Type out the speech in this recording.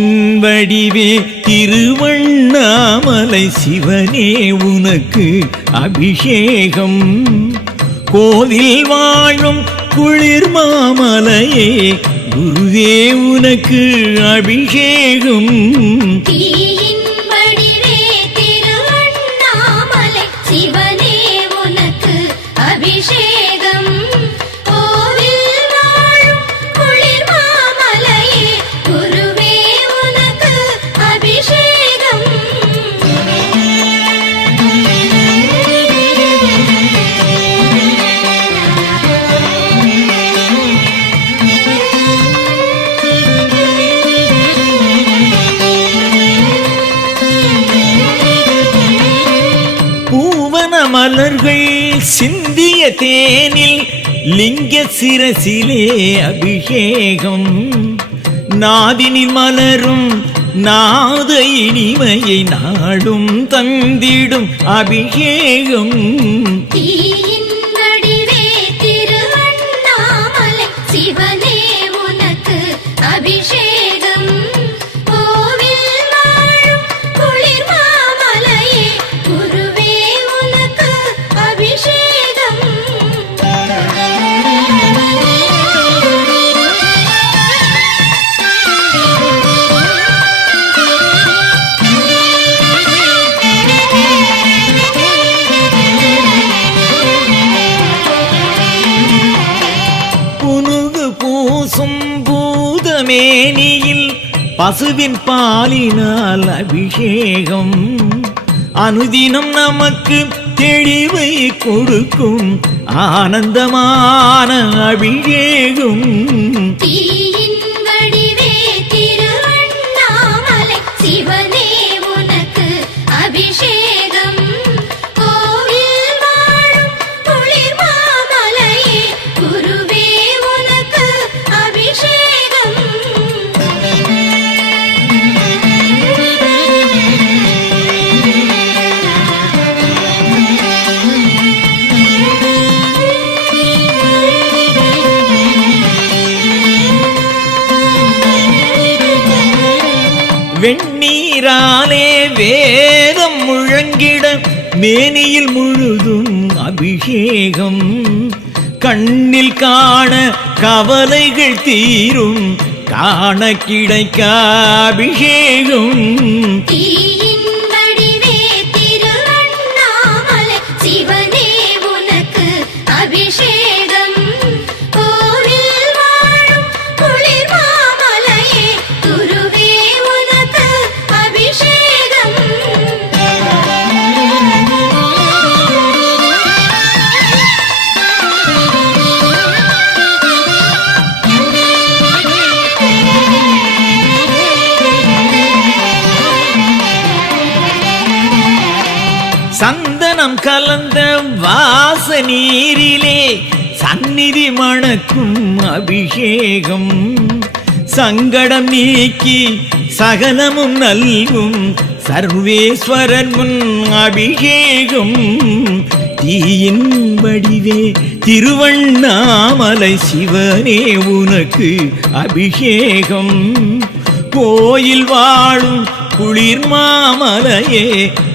வடிவே திருவண்ணாமலை சிவனே உனக்கு அபிஷேகம். கோவில் வாழும் குளிர் மாமலையே குருவே உனக்கு அபிஷேகம். மலர்கள் சிந்திய தேனில் லிங்க சிரசிலே அபிஷேகம். நாதினில் மலரும் நாத இனிமையை நாடும் தந்திடும் அபிஷேகம். பூதமேனியில் பசுவின் பாலினால் அபிஷேகம். அனுதினம் நமக்கு தெளிவை கொடுக்கும். ஆனந்தமான அபிஷேகம். வெண்ணீராலே வேதம் முழங்கிட மேனியில் முழுதும் அபிஷேகம். கண்ணில் காண கவலைகள் தீரும் காண கிடைக்க அபிஷேகம். சந்தனம் கலந்த வாச நீரிலே சந்நிதி மணக்கும் அபிஷேகம். சங்கடம் நீக்கி சகலமும் நல்கும் சர்வேஸ்வரன் முன் அபிஷேகம். தீயின் வடிவே திருவண்ணாமலை சிவனே உனக்கு அபிஷேகம். கோயில் வாழும் குளிர் மாமலையே